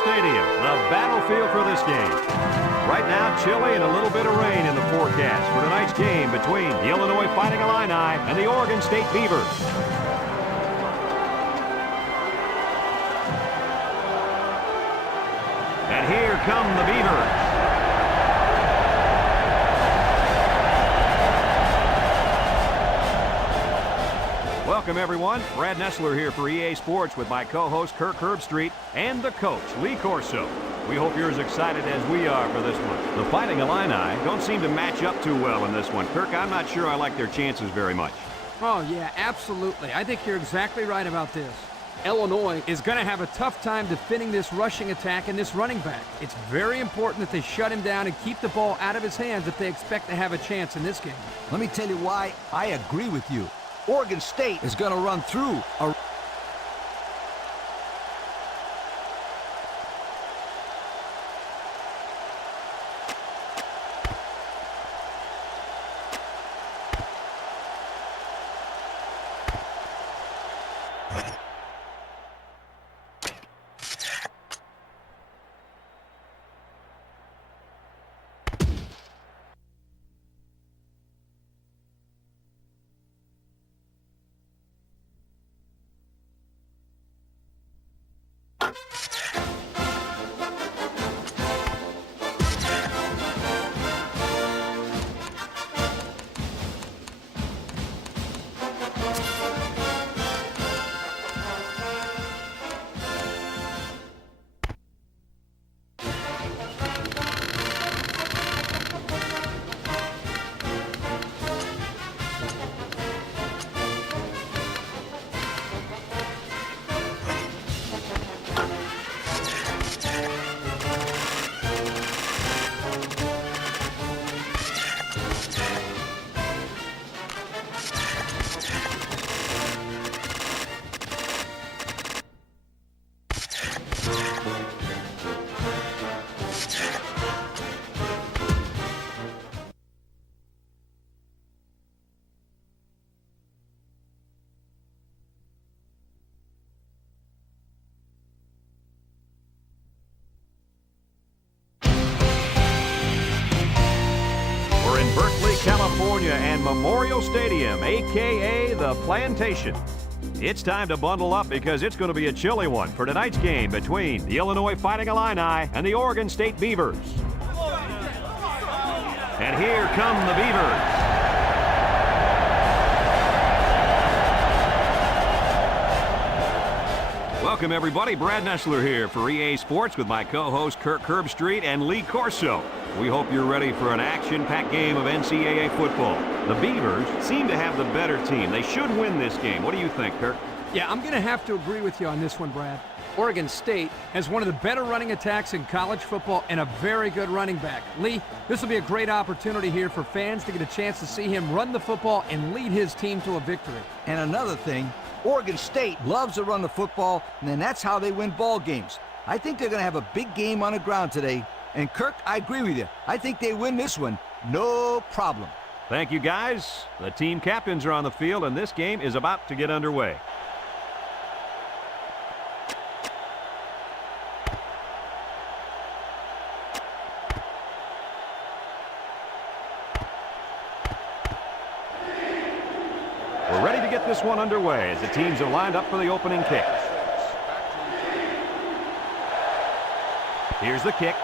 Stadium, the battlefield for this game. Right now, chilly and a little bit of rain in the forecast for tonight's game between the Illinois Fighting Illini and the Oregon State Beavers. And here come the Beavers. Welcome, everyone. Brad Nessler here for EA Sports with my co-host Kirk Herbstreit and the coach, Lee Corso. We hope you're as excited as we are for this one. The Fighting Illini don't seem to match up too well in this one. Kirk, I'm not sure I like their chances very much. Oh, yeah, absolutely. I think you're exactly right about this. Illinois is going to have a tough time defending this rushing attack and this running back. It's very important that they shut him down and keep the ball out of his hands if they expect to have a chance in this game. Let me tell you why I agree with you. Oregon State is going to run through a... California and Memorial Stadium, a.k.a. the Plantation. It's time to bundle up because it's going to be a chilly one for tonight's game between the Illinois Fighting Illini and the Oregon State Beavers. And here come the Beavers. Welcome, everybody. Brad Nessler here for EA Sports with my co-host Kirk Herbstreit and Lee Corso. We hope you're ready for an action-packed game of NCAA football. The Beavers seem to have the better team. They should win this game. What do you think, Kirk? Yeah, I'm going to have to agree with you on this one, Brad. Oregon State has one of the better running attacks in college football and a very good running back. Lee, this will be a great opportunity here for fans to get a chance to see him run the football and lead his team to a victory. And another thing, Oregon State loves to run the football, and then that's how they win ball games. I think they're going to have a big game on the ground today. And Kirk, I agree with you. I think they win this one, no problem. Thank you, guys. The team captains are on the field, and this game is about to get underway. We're ready to get this one underway as the teams are lined up for the opening kick. Here's the kick.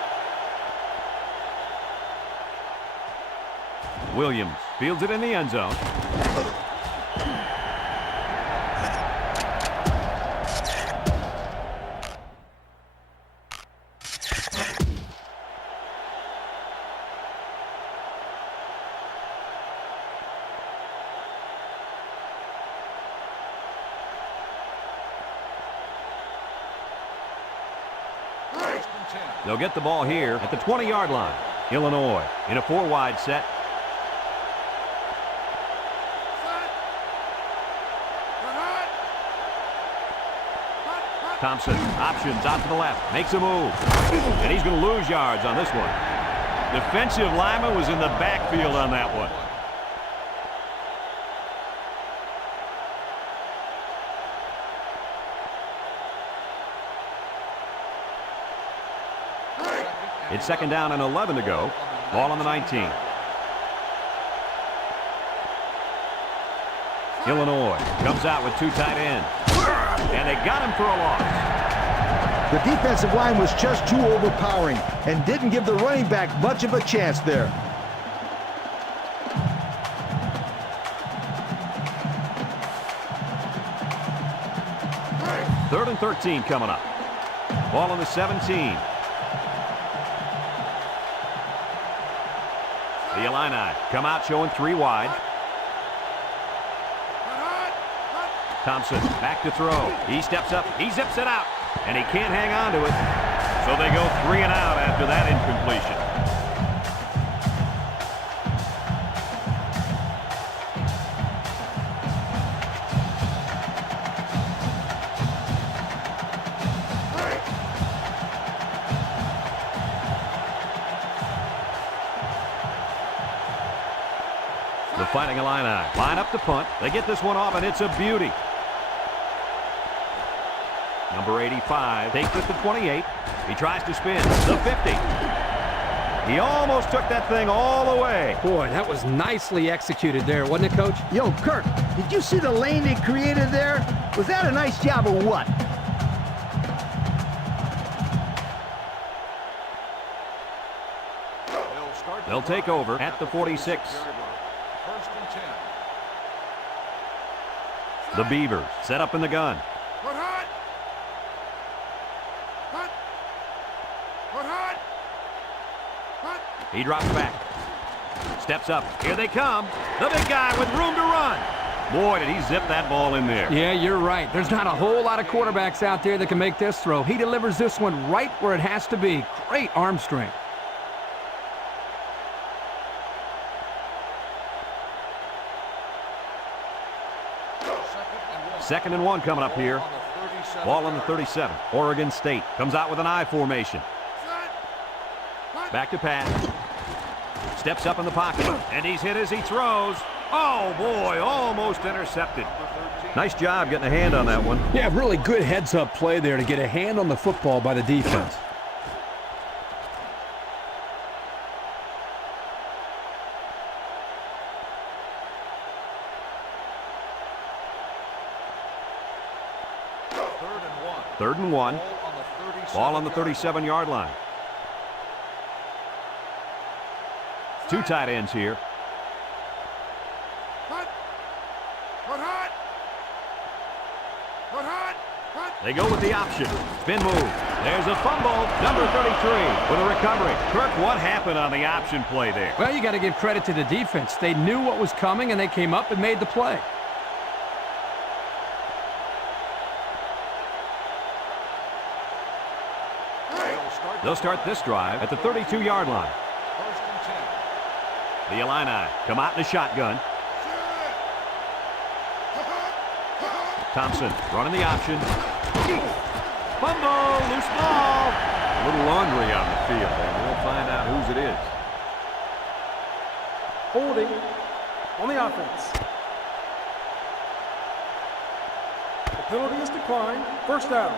Williams fields it in the end zone. They'll get the ball here at the 20-yard line. Illinois in a four-wide set. Thompson options out to the left, makes a move, and he's going to lose yards on this one. Defensive lineman was in the backfield on that one. It's second down and 11 to go. Ball on the 19. Illinois comes out with two tight ends. And they got him for a loss. The defensive line was just too overpowering and didn't give the running back much of a chance there. Third and 13 coming up. Ball on the 17. The Illini come out showing three wide. Thompson back to throw. He steps up. He zips it out. And he can't hang on to it. So they go 3 and out after that incompletion. The Fighting Illini line up to punt. They get this one off, and it's a beauty. Number 85 takes it to 28. He tries to spin. The 50. He almost took that thing all the way. Boy, that was nicely executed there, wasn't it, Coach? Yo, Kirk, did you see the lane they created there? Was that a nice job or what? They'll take over at the 46. The Beavers set up in the gun. He drops back. Steps up. Here they come. The big guy with room to run. Boy, did he zip that ball in there. Yeah, you're right. There's not a whole lot of quarterbacks out there that can make this throw. He delivers this one right where it has to be. Great arm strength. Second and 1 coming up here. Ball on the 37. Oregon State comes out with an I formation. Back to pass. Steps up in the pocket. And he's hit as he throws. Oh, boy, almost intercepted. Nice job getting a hand on that one. Yeah, really good heads-up play there to get a hand on the football by the defense. Third and 1. Ball on the 37-yard line. Two tight ends here. They go with the option. Spin move. There's a fumble. Number 33 with a recovery. Kirk, what happened on the option play there? Well, you got to give credit to the defense. They knew what was coming, and they came up and made the play. They'll start this drive at the 32-yard line. The Illini come out in the shotgun. Thompson running the option. Fumble, loose ball. A little laundry on the field, and we'll find out whose it is. Holding on the offense. The penalty is declined. First down.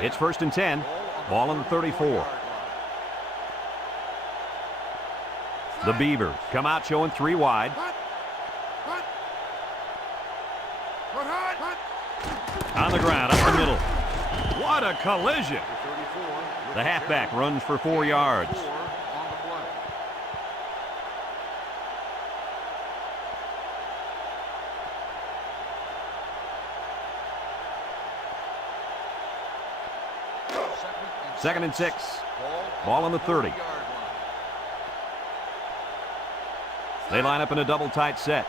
It's first and 10. Ball on the 34. The Beavers come out showing three wide. On the ground, up the middle. What a collision. The halfback runs for 4 yards. Second and 6. Ball on the 30. They line up in a double tight set.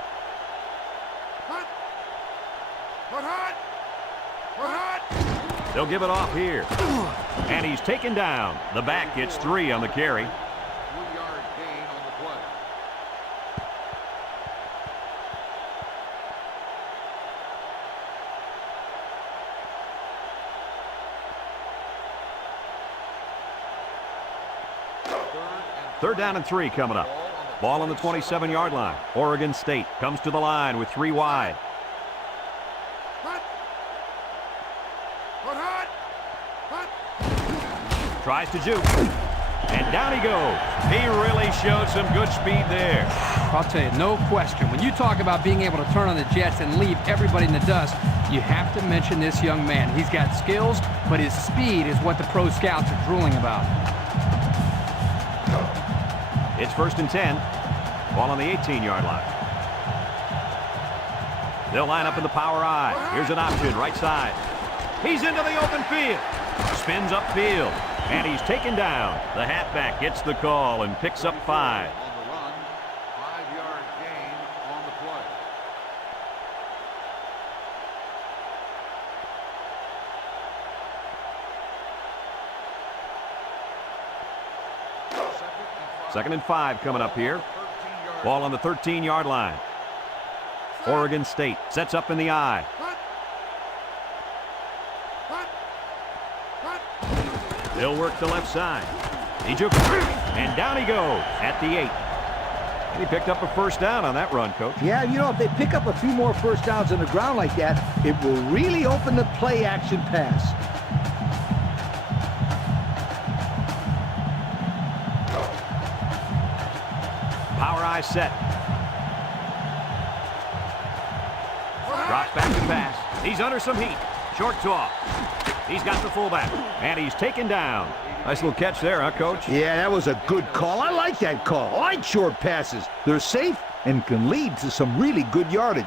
They'll give it off here. And he's taken down. The back gets 3 on the carry. 3rd down and 3 coming up. Ball on the 27-yard line. Oregon State comes to the line with 3 wide. Tries to juke. And down he goes. He really showed some good speed there. I'll tell you, no question. When you talk about being able to turn on the jets and leave everybody in the dust, you have to mention this young man. He's got skills, but his speed is what the pro scouts are drooling about. It's 1st and 10. Ball on the 18-yard line. They'll line up in the power I. Here's an option, right side. He's into the open field. Spins upfield. And he's taken down. The halfback gets the call and picks up 5. On the run, 5-yard gain on the play. Second and 5 coming up here. Ball on the 13-yard line. Oregon State sets up in the I. They'll work the left side. He jukes, and down he goes at the 8. He picked up a 1st down on that run, Coach. Yeah, you know, if they pick up a few more 1st downs on the ground like that, it will really open the play-action pass. Power I set. Drops back to pass. He's under some heat. Short toss. He's got the fullback, and he's taken down. Nice little catch there, huh, Coach? Yeah, that was a good call. I like that call. I like short passes. They're safe and can lead to some really good yardage.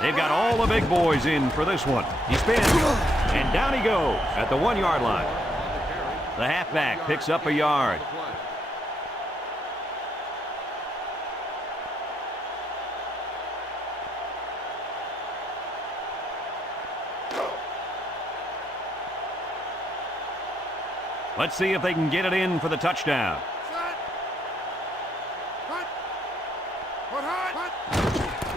They've got all the big boys in for this one. He spins, and down he goes at the 1-yard line. The halfback picks up a yard. Let's see if they can get it in for the touchdown.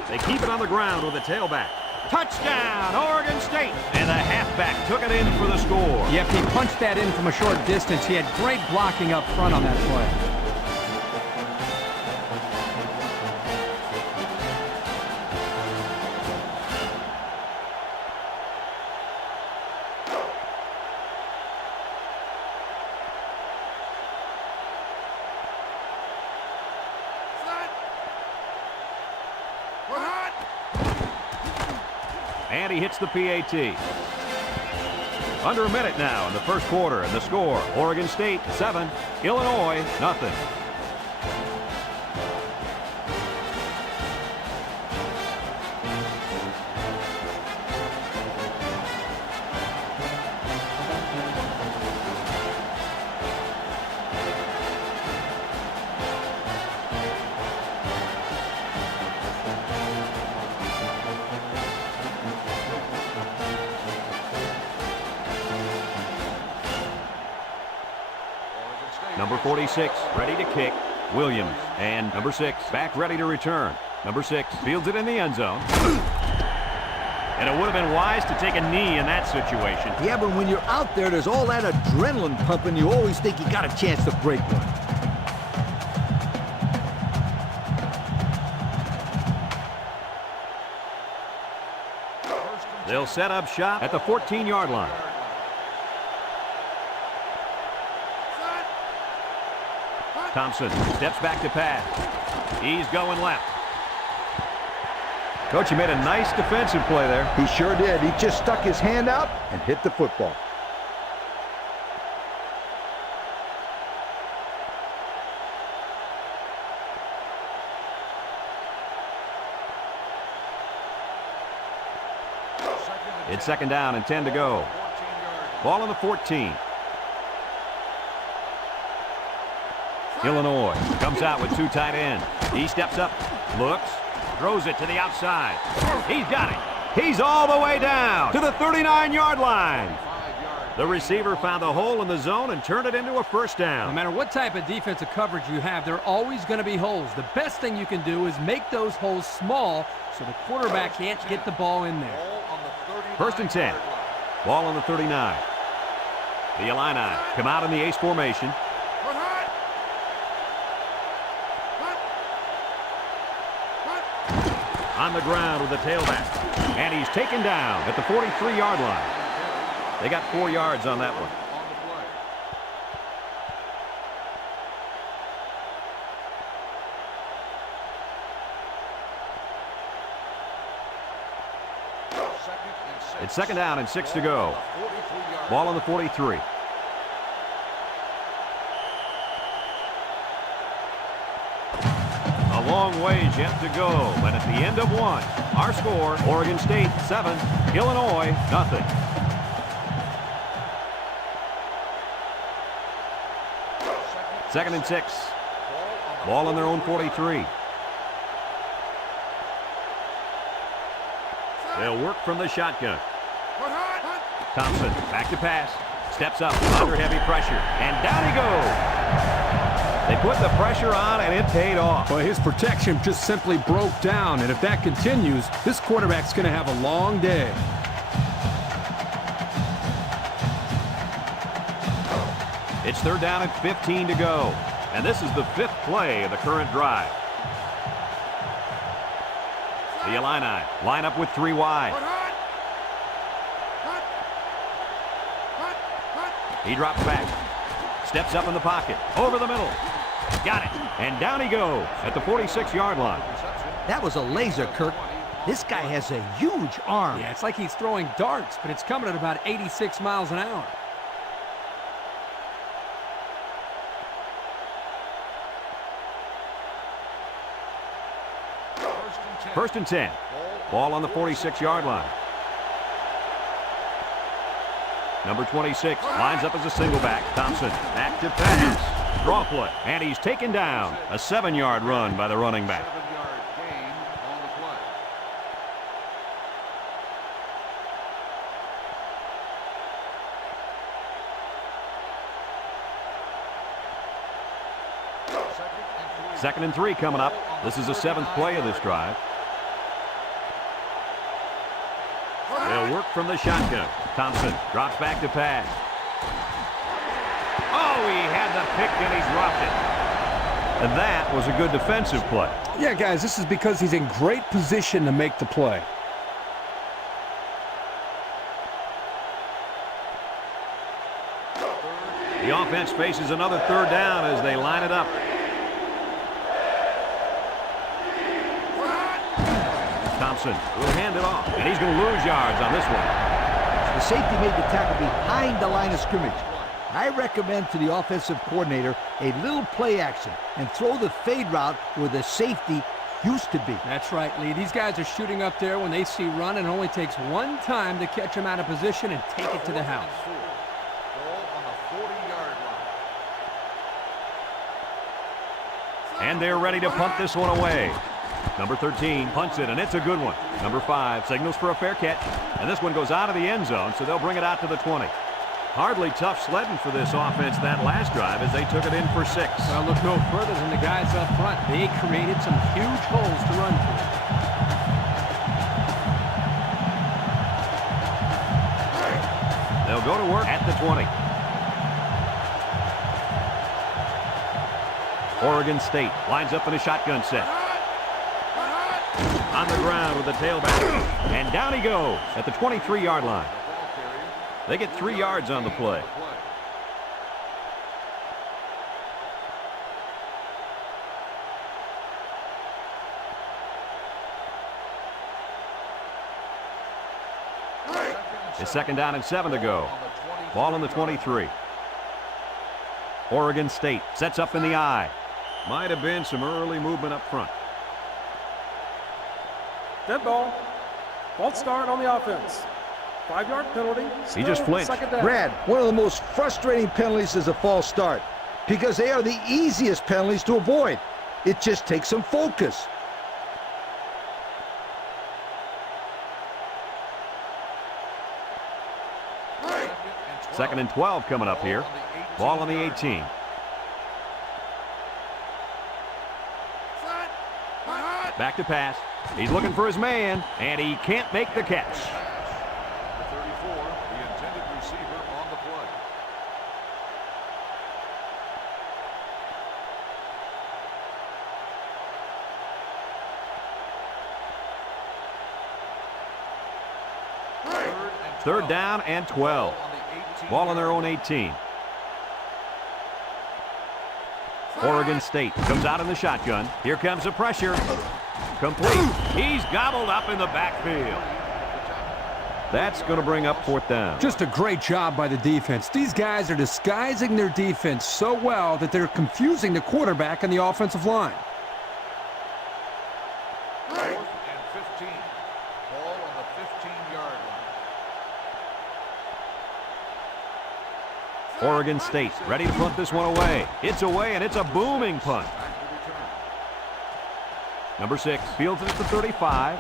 They keep it on the ground with a tailback. Touchdown, Oregon State! And the halfback took it in for the score. Yep, he punched that in from a short distance. He had great blocking up front on that play. And he hits the PAT. Under a minute now in the 1st quarter, and the score, Oregon State 7, Illinois nothing. Number 46, ready to kick, Williams. And number 6, back ready to return. Number 6, fields it in the end zone. And it would have been wise to take a knee in that situation. Yeah, but when you're out there, there's all that adrenaline pumping. You always think you got a chance to break one. They'll set up shop at the 14-yard line. Thompson steps back to pass. He's going left. Coach, he made a nice defensive play there. He sure did. He just stuck his hand out and hit the football. It's 2nd down and 10 to go. Ball on the 14. Illinois comes out with 2 tight ends. He steps up, looks, throws it to the outside. He's got it. He's all the way down to the 39-yard line. The receiver found the hole in the zone and turned it into a first down. No matter what type of defensive coverage you have, there are always going to be holes. The best thing you can do is make those holes small so the quarterback can't get the ball in there. First and 10. Ball on the 39. The Illini come out in the ace formation. On the ground with the tailback. And he's taken down at the 43-yard line. They got 4 yards on that one. It's second down and 6 to go. Ball on the 43. A long ways yet to go, but at the end of one, our score, Oregon State 7, Illinois nothing. Second and 6. Ball on their own 43. They'll work from the shotgun. Thompson back to pass. Steps up under heavy pressure. And down he goes. They put the pressure on and it paid off. Well, his protection just simply broke down. And if that continues, this quarterback's going to have a long day. It's third down and 15 to go. And this is the 5th play of the current drive. The Illini line up with 3 wide. He drops back. Steps up in the pocket. Over the middle. Got it. And down he goes at the 46-yard line. That was a laser, Kirk. This guy has a huge arm. Yeah, it's like he's throwing darts, but it's coming at about 86 miles an hour. First and 10. Ball on the 46-yard line. Number 26 lines up as a single back. Thompson back to pass. Draw play. And he's taken down. A 7-yard run by the running back. 7-yard gain on the play. Second and 3 coming up. This is the 7th play of this drive. They'll work from the shotgun. Thompson drops back to pass. Oh, he had the pick and he's dropped it. And that was a good defensive play. Yeah, guys, this is because he's in great position to make the play. The offense faces another third down as they line it up. Thompson will hand it off, and he's going to lose yards on this one. The safety made the tackle behind the line of scrimmage. I recommend to the offensive coordinator a little play action and throw the fade route where the safety used to be. That's right, Lee. These guys are shooting up there when they see run, and it only takes one time to catch them out of position and take it to the house. Ball on the 40-yard line. And they're ready to punt this one away. Number 13 punts it, and it's a good one. Number 5 signals for a fair catch, and this one goes out of the end zone, so they'll bring it out to the 20. Hardly tough sledding for this offense that last drive as they took it in for 6. Well, look no further than the guys up front. They created some huge holes to run through. They'll go to work at the 20. Oregon State lines up in a shotgun set. On the ground with the tailback. And down he goes at the 23-yard line. They get 3 yards on the play. It's second down and 7 to go. Ball on the 23. Oregon State sets up in the I. Might have been some early movement up front. Dead ball. False start on the offense. 5-yard penalty. He just flinched. Second down. Brad, one of the most frustrating penalties is a false start because they are the easiest penalties to avoid. It just takes some focus. 2nd and 12 coming up here. Ball on the 18. Back to pass. He's looking for his man, and he can't make the catch. The 34, the intended receiver on the play. Third down and 12. Ball on their own 18. Oregon State comes out in the shotgun. Here comes the pressure. Complete. He's gobbled up in the backfield. That's going to bring up 4th down. Just a great job by the defense. These guys are disguising their defense so well that they're confusing the quarterback and the offensive line. 4th and 15. Ball on the 15-yard line. Oregon State ready to punt this one away. It's away, and it's a booming punt. Number 6 fields it at the 35.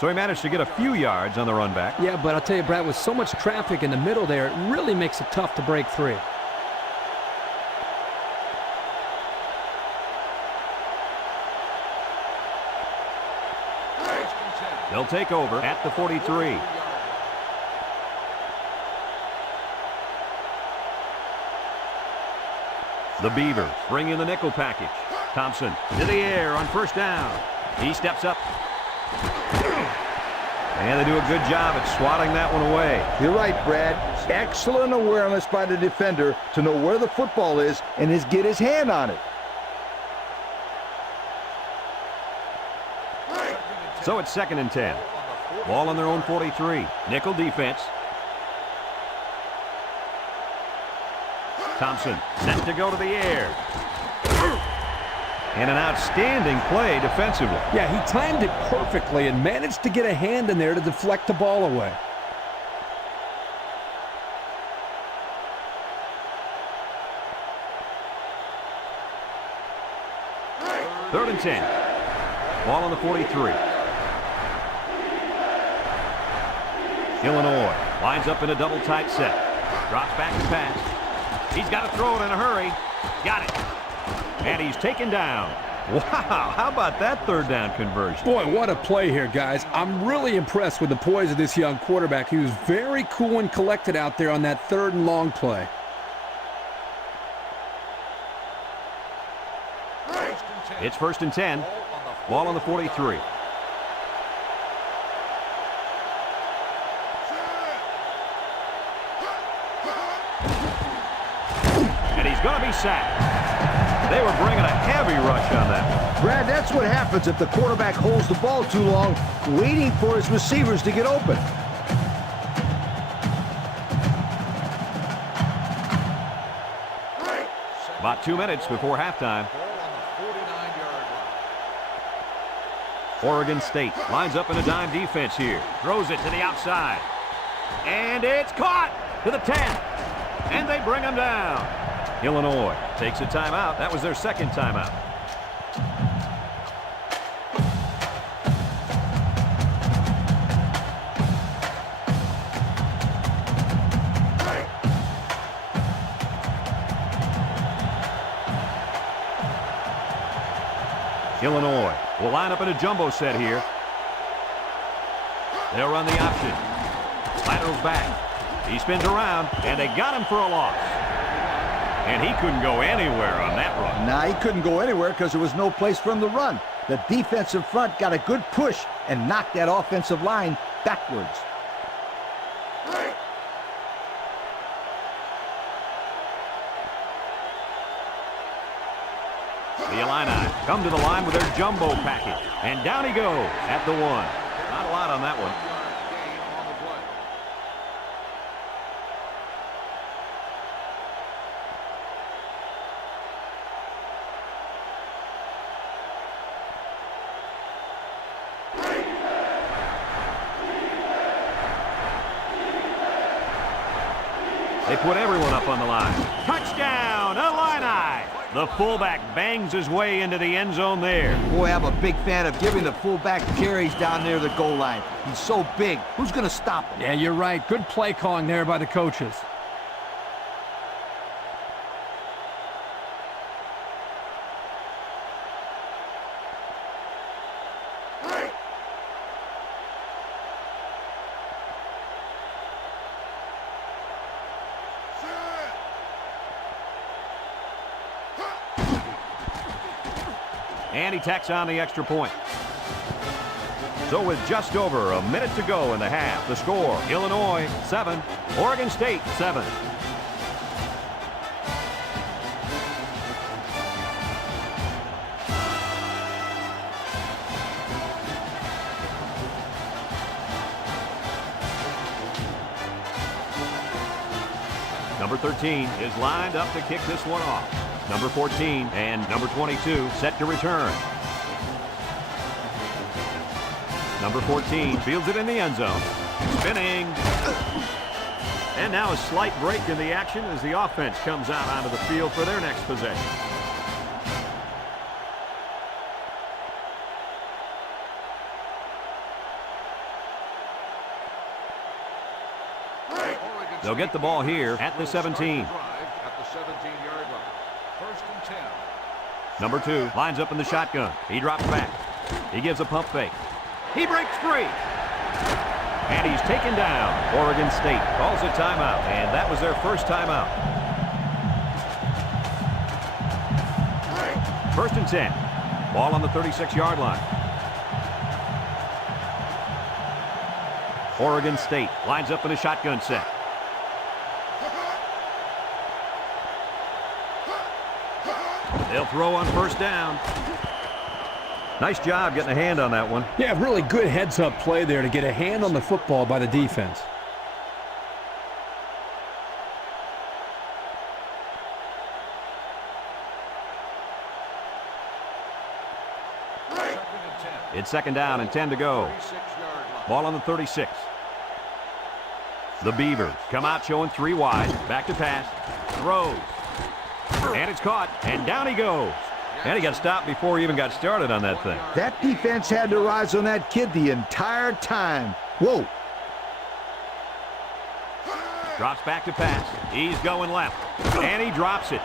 So he managed to get a few yards on the run back. Yeah, but I'll tell you, Brad, with so much traffic in the middle there, it really makes it tough to break free. They'll take over at the 43. The Beavers bring in the nickel package. Thompson to the air on 1st down. He steps up. And they do a good job at swatting that one away. You're right, Brad. Excellent awareness by the defender to know where the football is and get his hand on it. So it's 2nd and 10. Ball on their own 43. Nickel defense. Thompson set to go to the air. And an outstanding play defensively. Yeah, he timed it perfectly and managed to get a hand in there to deflect the ball away. Third and 10. Ball on the 43. Illinois lines up in a double tight set. Drops back to pass. He's got to throw it in a hurry. Got it. And he's taken down. Wow, how about that 3rd down conversion? Boy, what a play here, guys. I'm really impressed with the poise of this young quarterback. He was very cool and collected out there on that 3rd and long play. It's 1st and 10. Ball on the 43. And he's going to be sacked. They were bringing a heavy rush on that. Brad, that's what happens if the quarterback holds the ball too long, waiting for his receivers to get open. About 2 minutes before halftime. Oregon State lines up in a dime defense here. Throws it to the outside. And it's caught to the 10. And they bring him down. Illinois takes a timeout. That was their 2nd timeout. Illinois will line up in a jumbo set here. They'll run the option. Laterals back. He spins around, and they got him for a loss. And he couldn't go anywhere on that run. Nah, he couldn't go anywhere because there was no place for him to run. The defensive front got a good push and knocked that offensive line backwards. The Illini come to the line with their jumbo package. And down he goes at the 1. Not a lot on that one. They put everyone up on the line. Touchdown, Illini! The fullback bangs his way into the end zone there. Boy, I'm a big fan of giving the fullback carries down near the goal line. He's so big. Who's going to stop him? Yeah, you're right. Good play calling there by the coaches. And he tacks on the extra point. So with just over a minute to go in the half, the score, Illinois 7, Oregon State 7. Number 13 is lined up to kick this one off. Number 14 and number 22 set to return. Number 14 fields it in the end zone. Spinning. And now a slight break in the action as the offense comes out onto the field for their next possession. They'll get the ball here at the 17. Number 2 lines up in the shotgun. He drops back. He gives a pump fake. He breaks free. And he's taken down. Oregon State calls a timeout, and that was their first timeout. 1st and 10. Ball on the 36-yard line. Oregon State lines up in a shotgun set. They'll throw on 1st down. Nice job getting a hand on that one. Yeah, really good heads-up play there to get a hand on the football by the defense. It's 2nd down and 10 to go. Ball on the 36. The Beavers come out showing 3 wide. Back to pass. Throws. And it's caught. And down he goes. And he got stopped before he even got started on that thing. That defense had their eyes on that kid the entire time. Whoa. Drops back to pass. He's going left. And he drops it.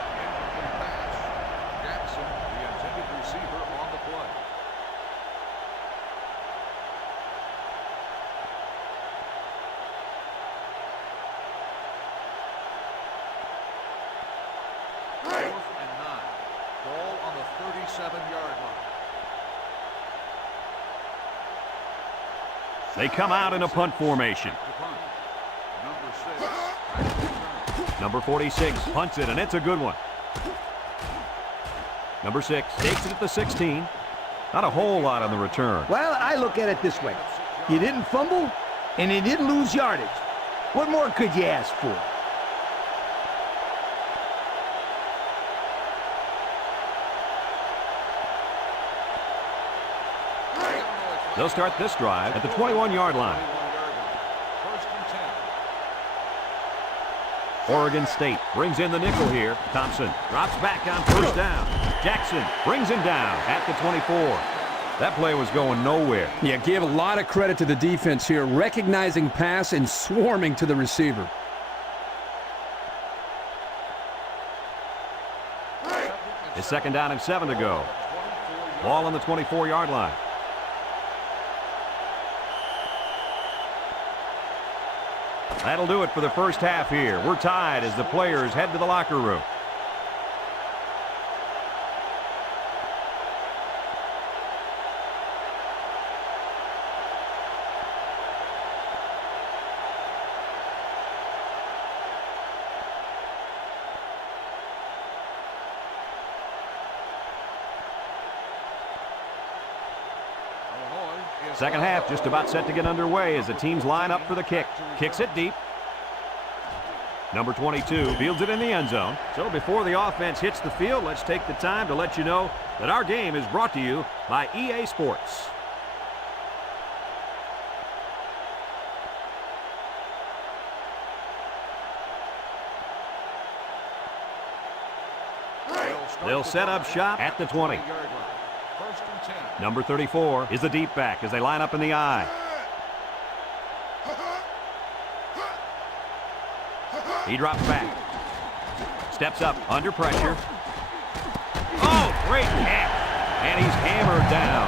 Jackson, the intended receiver, on the play. Ball on the 37-yard line. They come out in a punt formation. Number 46 punts it, and it's a good one. Number 6 takes it at the 16. Not a whole lot on the return. Well, I look at it this way. You didn't fumble, and you didn't lose yardage. What more could you ask for? They'll start this drive at the 21-yard line. Oregon State brings in the nickel here. Thompson drops back on 1st down. Jackson brings him down at the 24. That play was going nowhere. Yeah, gave a lot of credit to the defense here, recognizing pass and swarming to the receiver. It's 2nd down and 7 to go. Ball on the 24-yard line. That'll do it for the first half here. We're tied as the players head to the locker room. Second half just about set to get underway as the teams line up for the kick. Kicks it deep. Number 22 fields it in the end zone. So before the offense hits the field, let's take the time to let you know that our game is brought to you by EA Sports. They'll set up shop at the 20. Number 34 is the deep back as they line up in the I. He drops back. Steps up under pressure. Oh, great catch. And he's hammered down.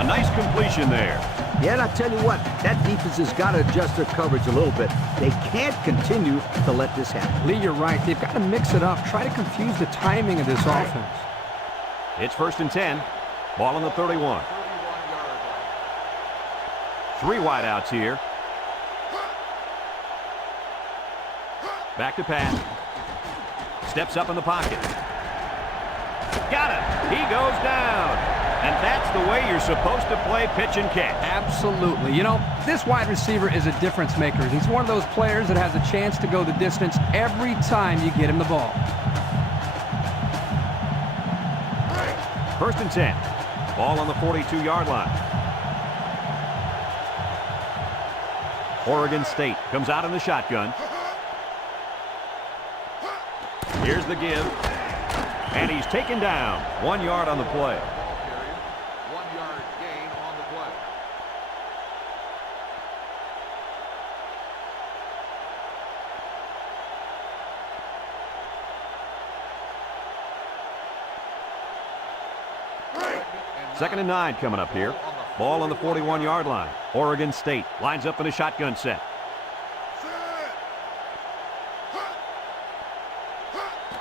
A nice completion there. Yeah, and I'll tell you what, that defense has got to adjust their coverage a little bit. They can't continue to let this happen. Lee, you're right. They've got to mix it up. Try to confuse the timing of this offense. It's 1st and 10. Ball on the 31. 3 wide outs here. Back to pass. Steps up in the pocket. Got it. He goes down. And that's the way you're supposed to play pitch and catch. Absolutely. You know, this wide receiver is a difference maker. He's one of those players that has a chance to go the distance every time you get him the ball. 1st and 10. Ball on the 42-yard line. Oregon State comes out in the shotgun. Here's the give. And he's taken down. 1 yard on the play. 1 yard gain on the play. Second and 9 coming up here. Ball on the 41-yard line. Oregon State lines up in a shotgun set.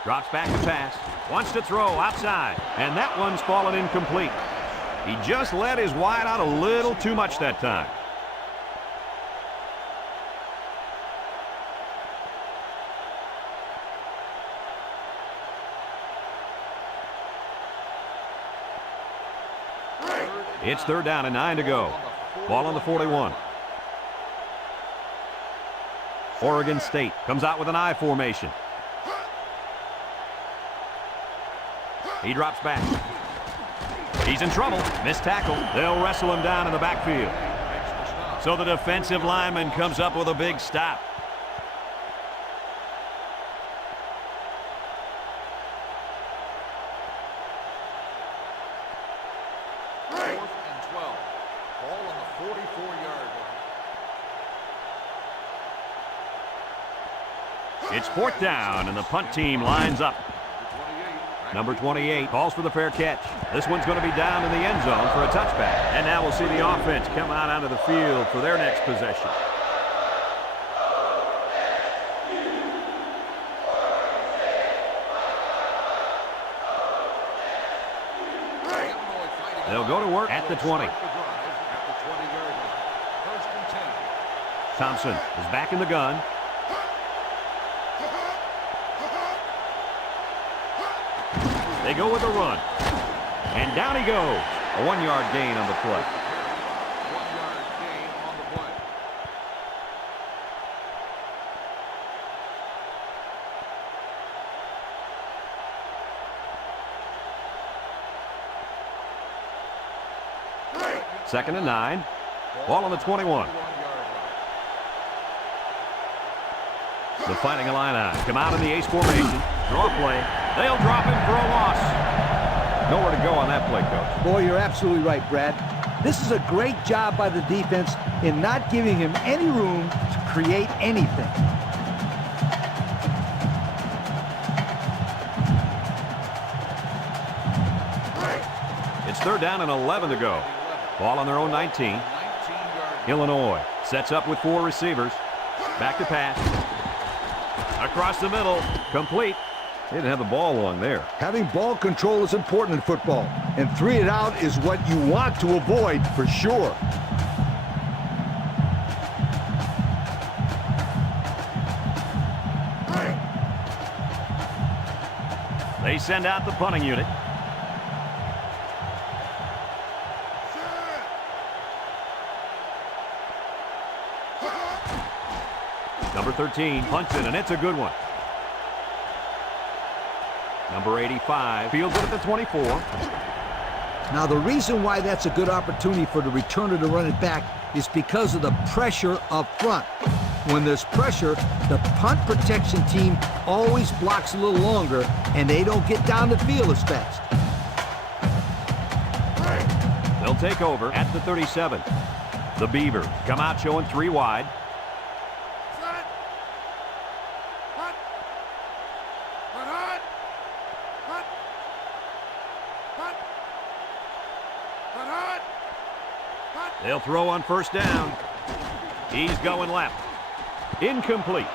Drops back to pass. Wants to throw outside. And that one's fallen incomplete. He just let his wide out a little too much that time. It's 3rd down and 9 to go. Ball on the 41. Oregon State comes out with an I formation. He drops back. He's in trouble. Missed tackle. They'll wrestle him down in the backfield. So the defensive lineman comes up with a big stop. It's 4th down, and the punt team lines up. Number 28 calls for the fair catch. This one's going to be down in the end zone for a touchback. And now we'll see the offense come out onto the field for their next possession. They'll go to work at the 20. Thompson is back in the gun. They go with a run. And down he goes. A 1 yard gain on the play. 1 yard gain on the play. Second and 9. Ball on the 21. The Fighting Illini come out in the ace formation. Draw play. They'll drop him for a loss. Nowhere to go on that play, Coach. Boy, you're absolutely right, Brad. This is a great job by the defense in not giving him any room to create anything. It's 3rd down and 11 to go. Ball on their own 19. Illinois sets up with 4 receivers. Back to pass. Across the middle. Complete. They didn't have the ball long there. Having ball control is important in football, and 3 and out is what you want to avoid for sure. They send out the punting unit. Number 13 punts it, and it's a good one. Number 85 fields it at the 24. Now, the reason why that's a good opportunity for the returner to run it back is because of the pressure up front. When there's pressure, the punt protection team always blocks a little longer, and they don't get down the field as fast. They'll take over at the 37. The Beavers come out showing 3 wide. They'll throw on 1st down. He's going left. Incomplete.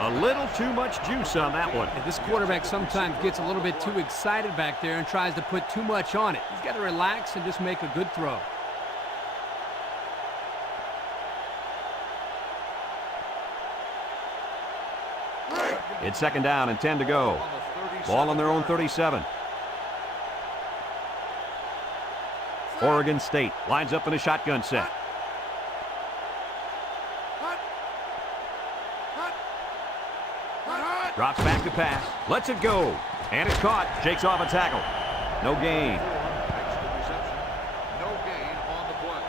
A little too much juice on that one. And this quarterback sometimes gets a little bit too excited back there and tries to put too much on it. He's got to relax and just make a good throw. It's second down and 10 to go. Ball on their own 37. Oregon State lines up in a shotgun set. Drops back to pass. Lets it go. And it's caught. Shakes off a tackle. No gain. Makes the reception. No gain on the play.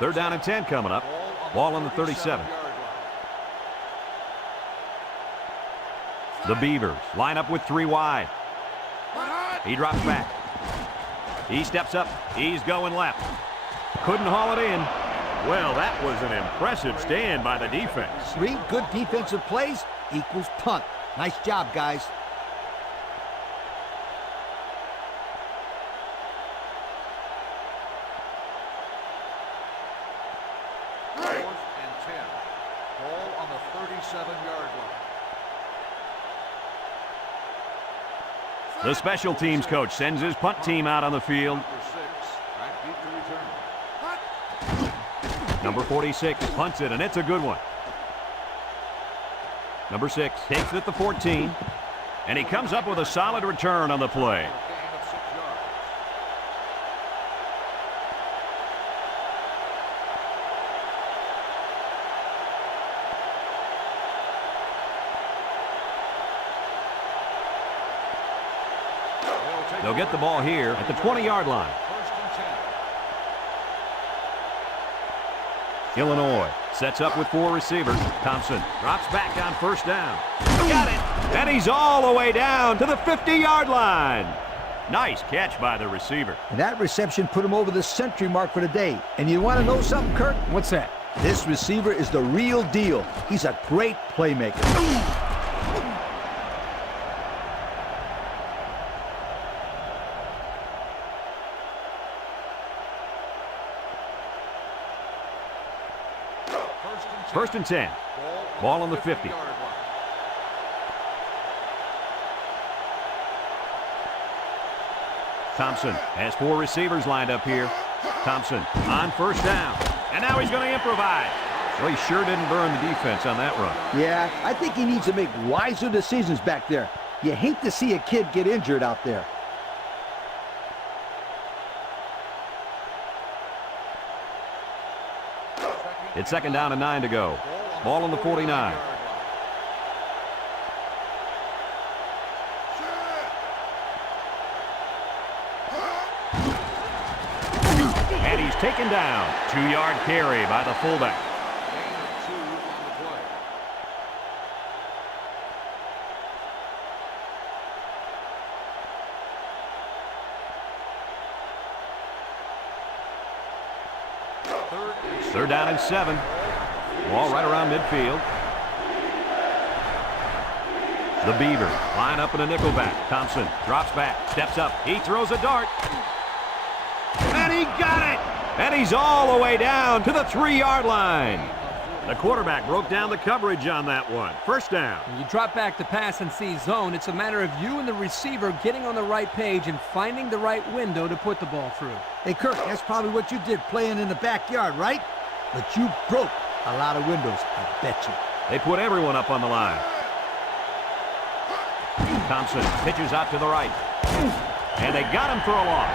Third down and 10 coming up. Ball on the 37. The Beavers line up with 3 wide. He drops back. He steps up. He's going left. Couldn't haul it in. Well, that was an impressive stand by the defense. 3 good defensive plays equals punt. Nice job, guys. Fourth and 10. Ball on the 37-yard line. The special teams coach sends his punt team out on the field. Number 6. Back deep to return. Number 46 punts it, and it's a good one. Number 6 takes it at the 14, and he comes up with a solid return on the play. A gain of 6 yards. They'll get the ball here at the 20-yard line. First and 10. Illinois sets up with 4 receivers. Thompson drops back on first down. Got it! And he's all the way down to the 50-yard line. Nice catch by the receiver. And that reception put him over the century mark for the day. And you want to know something, Kirk? What's that? This receiver is the real deal. He's a great playmaker. First and 10. Ball on the 50. Yard line. Thompson has 4 receivers lined up here. Thompson on first down. And now he's going to improvise. Well, he sure didn't burn the defense on that run. Yeah, I think he needs to make wiser decisions back there. You hate to see a kid get injured out there. It's second down and 9 to go. Ball on the 49. And he's taken down. 2-yard carry by the fullback. Gain of 2 on the play. Third down and 7. Ball right around midfield. The Beavers line up in a nickelback. Thompson drops back, steps up. He throws a dart. And he got it! And he's all the way down to the 3-yard line. The quarterback broke down the coverage on that one. First down. When you drop back to pass and see zone, it's a matter of you and the receiver getting on the right page and finding the right window to put the ball through. Hey, Kirk, that's probably what you did playing in the backyard, right? But you broke a lot of windows, I bet you. They put everyone up on the line. Thompson pitches out to the right. And they got him for a loss.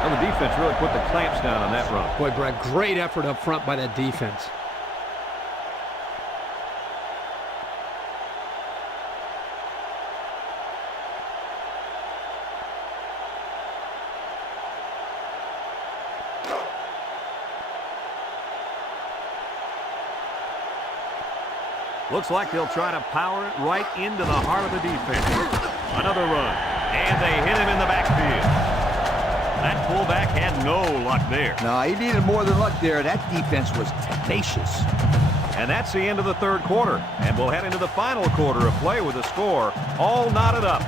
Well, the defense really put the clamps down on that run. Boy, Brad, great effort up front by that defense. Looks like they'll try to power it right into the heart of the defense. Another run. And they hit him in the backfield. That fullback had no luck there. No, he needed more than luck there. That defense was tenacious. And that's the end of the third quarter. And we'll head into the final quarter of play with the score all knotted up.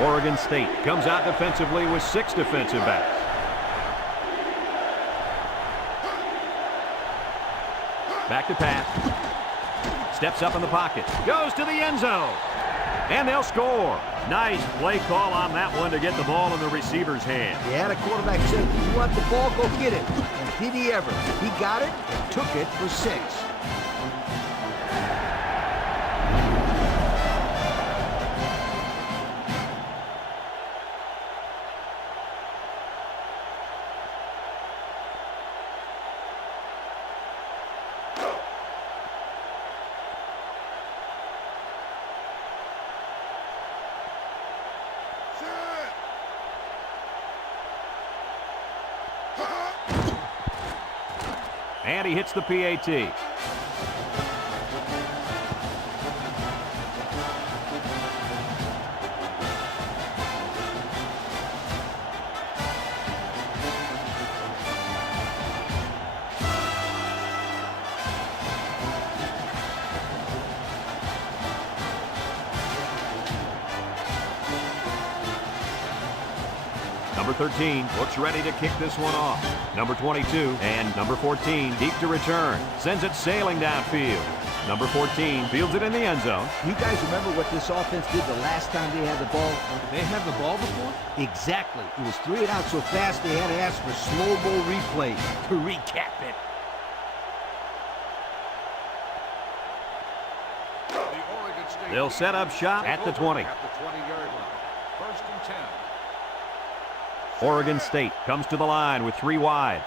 Oregon State comes out defensively with 6 defensive backs. Back to pass. Steps up in the pocket. Goes to the end zone. And they'll score. Nice play call on that one to get the ball in the receiver's hand. Yeah, the quarterback said, you want the ball, go get it. And did he ever? He got it and took it for 6. And he hits the PAT. Number 13 looks ready to kick this one off. Number 22 and number 14 deep to return. Sends it sailing downfield. Number 14 fields it in the end zone. You guys remember what this offense did the last time they had the ball? They had the ball before? Exactly. It was 3 and out so fast they had to ask for slow-mo replays to recap it. They'll set up shop at the 20. At the 20-yard line. 1st and 10. Oregon State comes to the line with 3 wide.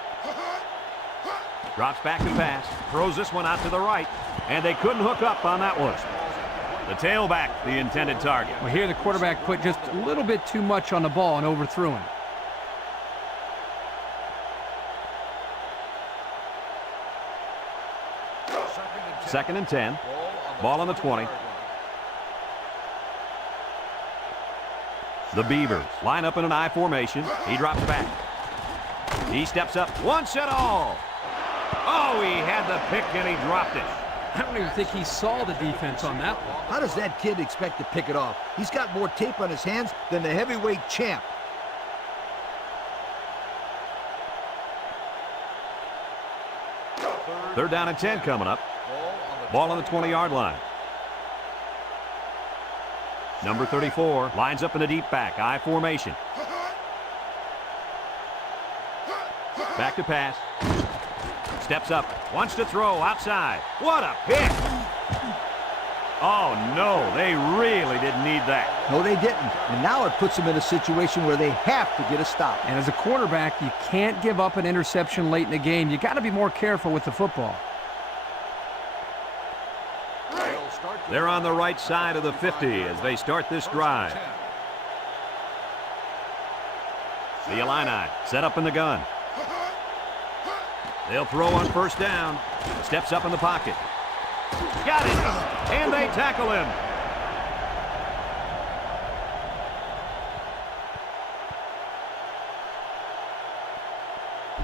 Drops back to pass. Throws this one out to the right. And they couldn't hook up on that one. The tailback, the intended target. Well, here the quarterback put just a little bit too much on the ball and overthrew him. Second and 10. Ball on the 20. The Beavers line up in an I formation. He drops back. He steps up once and all. Oh, he had the pick and he dropped it. I don't even think he saw the defense on that one. How does that kid expect to pick it off? He's got more tape on his hands than the heavyweight champ. Third down and 10 coming up. Ball on the 20-yard line. Number 34 lines up in the deep back, I formation. Back to pass. Steps up, wants to throw outside. What a pick! Oh, no, they really didn't need that. No, they didn't. And now it puts them in a situation where they have to get a stop. And as a quarterback, you can't give up an interception late in the game. You got to be more careful with the football. They're on the right side of the 50 as they start this drive. The Illini set up in the gun. They'll throw on first down. Steps up in the pocket. Got it! And they tackle him.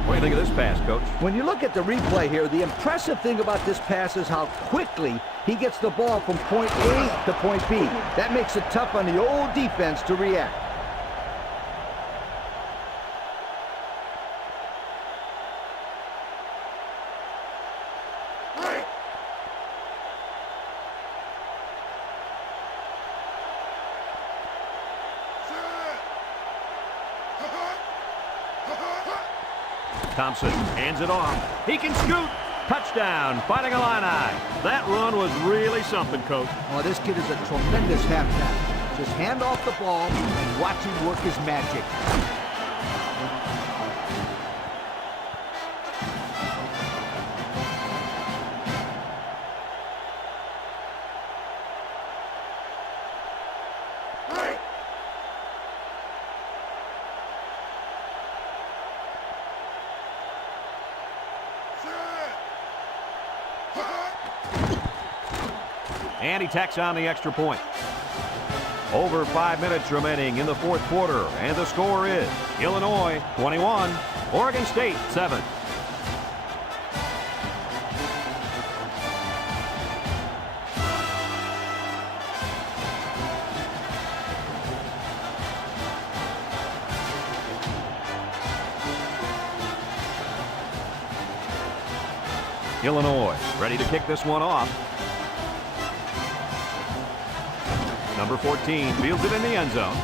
What do you think of this pass, Coach? When you look at the replay here, the impressive thing about this pass is how quickly he gets the ball from point A to point B. That makes it tough on the old defense to react. Thompson hands it off. He can scoot. Touchdown, Fighting Illini. That run was really something, Coach. Oh, this kid is a tremendous halfback. Just hand off the ball and watch him work his magic. And he tacks on the extra point. Over 5 minutes remaining in the fourth quarter, and the score is Illinois 21, Oregon State 7. Illinois ready to kick this one off. Number 14 fields it in the end zone.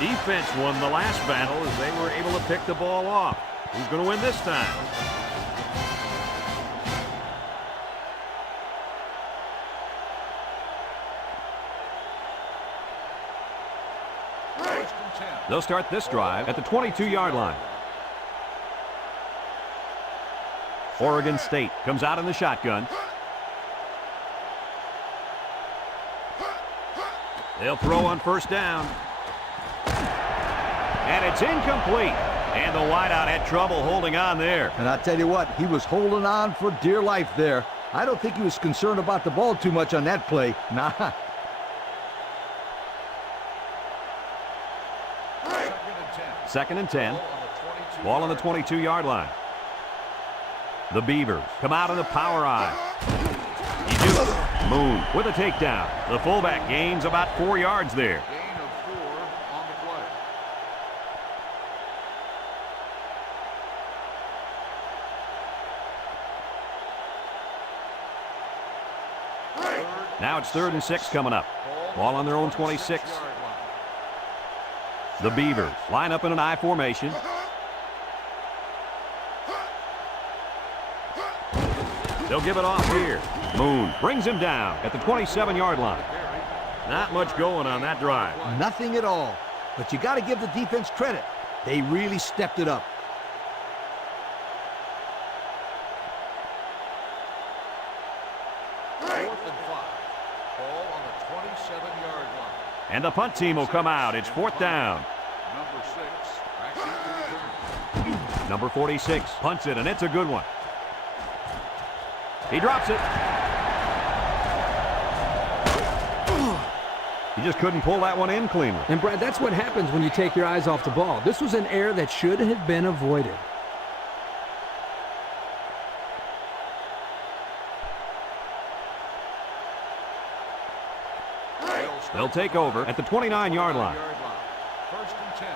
Defense won the last battle as they were able to pick the ball off. Who's going to win this time? They'll start this drive at the 22-yard line. Oregon State comes out in the shotgun. They'll throw on first down. And it's incomplete. And the wideout had trouble holding on there. And I tell you what, he was holding on for dear life there. I don't think he was concerned about the ball too much on that play. Nah. Second and 10. Ball on the 22-yard line. The Beavers come out in the power I. He do it. Moon with a takedown. The fullback gains about 4 yards there. Gain of 4 on the play. Now it's 3rd and 6 coming up. Ball on their own 26. The Beavers line up in an I formation. They'll give it off here. Moon brings him down at the 27-yard line. Not much going on that drive. Nothing at all. But you got to give the defense credit. They really stepped it up. Ball on the 27-yard line. And the punt team will come out. It's 4th down. Number 6, back to return. Number 46 punts it, and it's a good one. He drops it. He just couldn't pull that one in cleanly. And, Brad, that's what happens when you take your eyes off the ball. This was an error that should have been avoided. They'll take over at the 29-yard line. 1st and 10.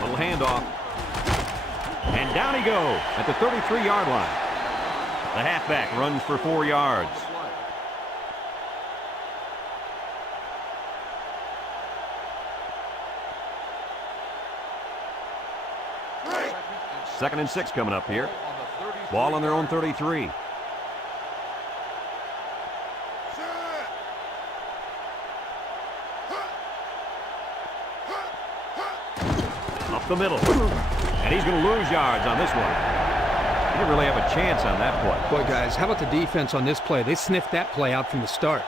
Little handoff. And down he goes at the 33-yard line. The halfback runs for 4 yards. Second and 6 coming up here. Ball on their own 33. Up the middle. And he's going to lose yards on this one. He didn't really have a chance on that play. Boy, guys, how about the defense on this play? They sniffed that play out from the start.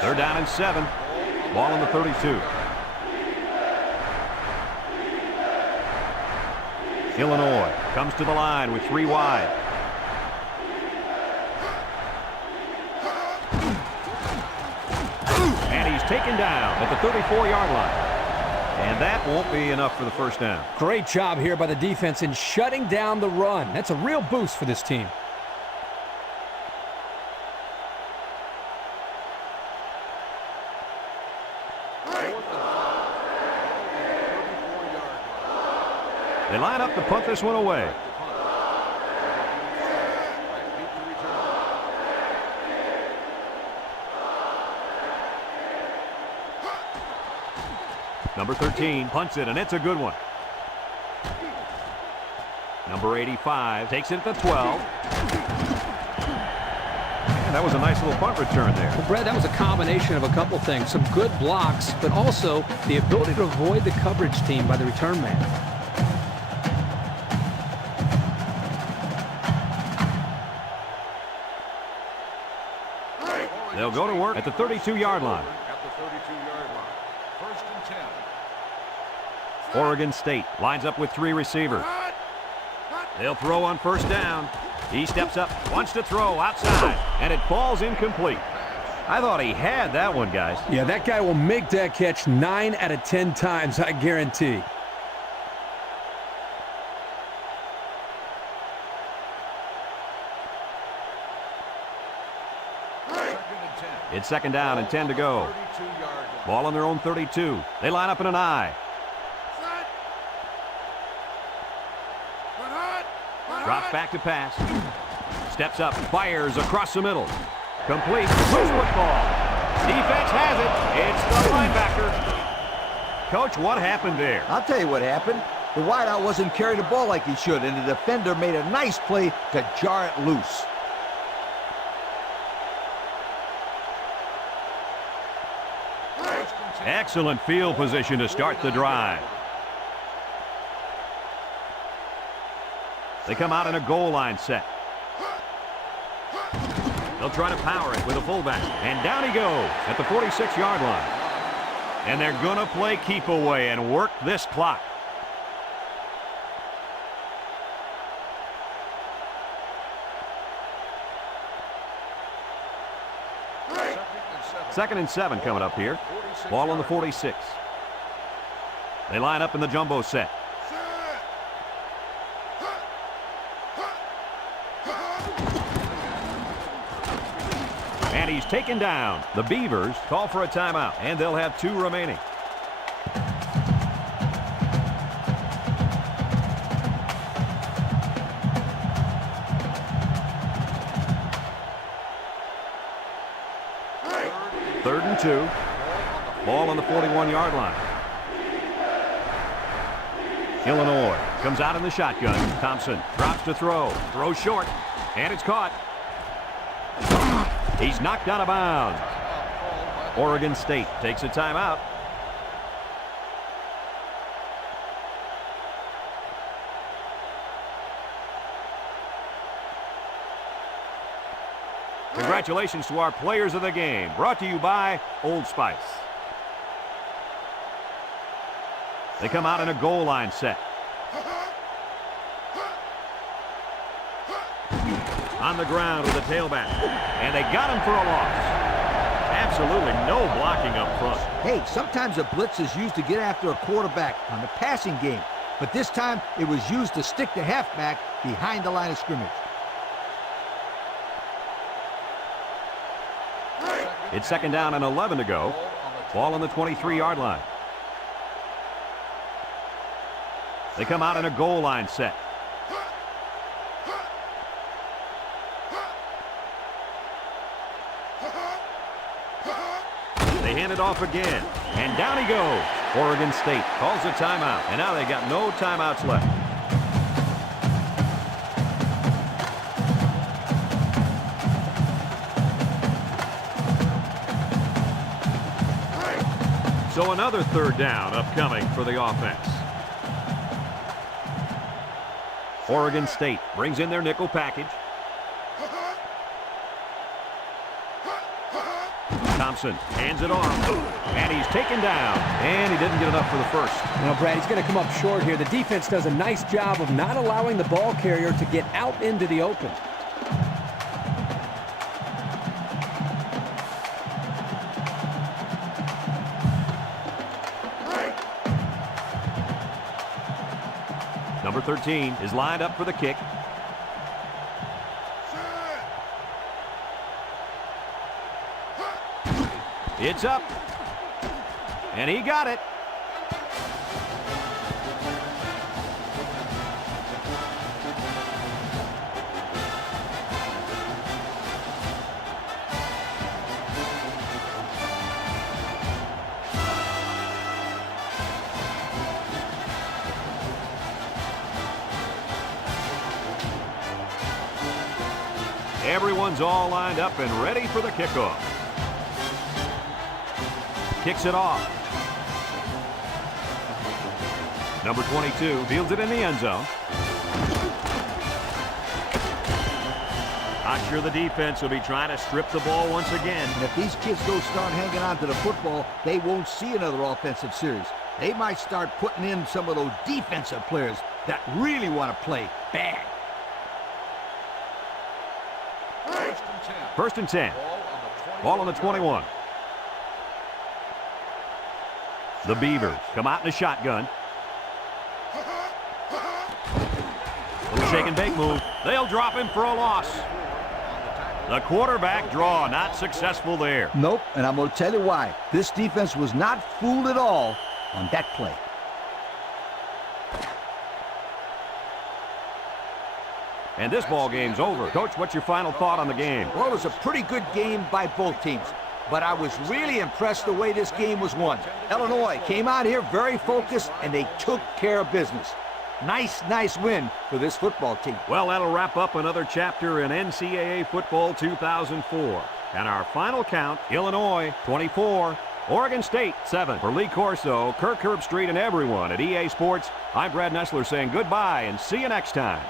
They're down and 7. Ball on the 32. Illinois comes to the line with 3 wide. And he's taken down at the 34-yard line. And that won't be enough for the first down. Great job here by the defense in shutting down the run. That's a real boost for this team. They line up to punt this one away. Number 13 punts it, and it's a good one. Number 85 takes it at the 12. And that was a nice little punt return there. Well, Brad, that was a combination of a couple things. Some good blocks, but also the ability to avoid the coverage team by the return man. They'll go to work at the 32-yard line. At the 32-yard line. First and 10. Oregon State lines up with 3 receivers. They'll throw on first down. He steps up, wants to throw outside, and it falls incomplete. I thought he had that one, guys. Yeah, that guy will make that catch 9 out of 10 times, I guarantee. It's second down and 10 to go. 32-yard line. Ball on their own 32. They line up in an I. Drops back to pass. Steps up, fires across the middle. Complete. Loose football. Defense has it. It's the linebacker. Coach, what happened there? I'll tell you what happened. The wideout wasn't carrying the ball like he should, and the defender made a nice play to jar it loose. Excellent field position to start the drive. They come out in a goal line set. They'll try to power it with a fullback. And down he goes at the 46-yard line. And they're going to play keep away and work this clock. Second and 7 coming up here. Ball on the 46. They line up in the jumbo set. And he's taken down. The Beavers call for a timeout, and they'll have 2 remaining. Third and 2. Ball on the 41-yard line. Illinois comes out in the shotgun. Thompson drops to throw. Throws short. And it's caught. He's knocked out of bounds. Oregon State takes a timeout. Congratulations to our players of the game. Brought to you by Old Spice. They come out in a goal line set. On the ground with a tailback. And they got him for a loss. Absolutely no blocking up front. Hey, sometimes a blitz is used to get after a quarterback on the passing game. But this time, it was used to stick the halfback behind the line of scrimmage. It's second down and 11 to go. Ball on the 23-yard line. They come out in a goal line set. They hand it off again. And down he goes. Oregon State calls a timeout. And now they got no timeouts left. So another third down upcoming for the offense. Oregon State brings in their nickel package. Thompson hands it off, and he's taken down, and he didn't get enough for the first. Well, Brad, he's going to come up short here. The defense does a nice job of not allowing the ball carrier to get out into the open. Number 13 is lined up for the kick. It's up. And he got it. Everyone's all lined up and ready for the kickoff. Kicks it off. Number 22 fields it in the end zone. Not sure the defense will be trying to strip the ball once again. And if these kids don't start hanging on to the football, they won't see another offensive series. They might start putting in some of those defensive players that really want to play bad. First and 10. Ball on the 21. The Beavers come out in a shotgun. Little shake and bake move. They'll drop him for a loss. The quarterback draw not successful there. Nope, and I'm going to tell you why. This defense was not fooled at all on that play. And this ball game's over. Coach, what's your final thought on the game? Well, it was a pretty good game by both teams, but I was really impressed the way this game was won. Illinois came out here very focused, and they took care of business. Nice win for this football team. Well, that'll wrap up another chapter in NCAA Football 2004. And our final count, Illinois 24, Oregon State 7. For Lee Corso, Kirk Herbstreit, and everyone at EA Sports, I'm Brad Nessler saying goodbye and see you next time.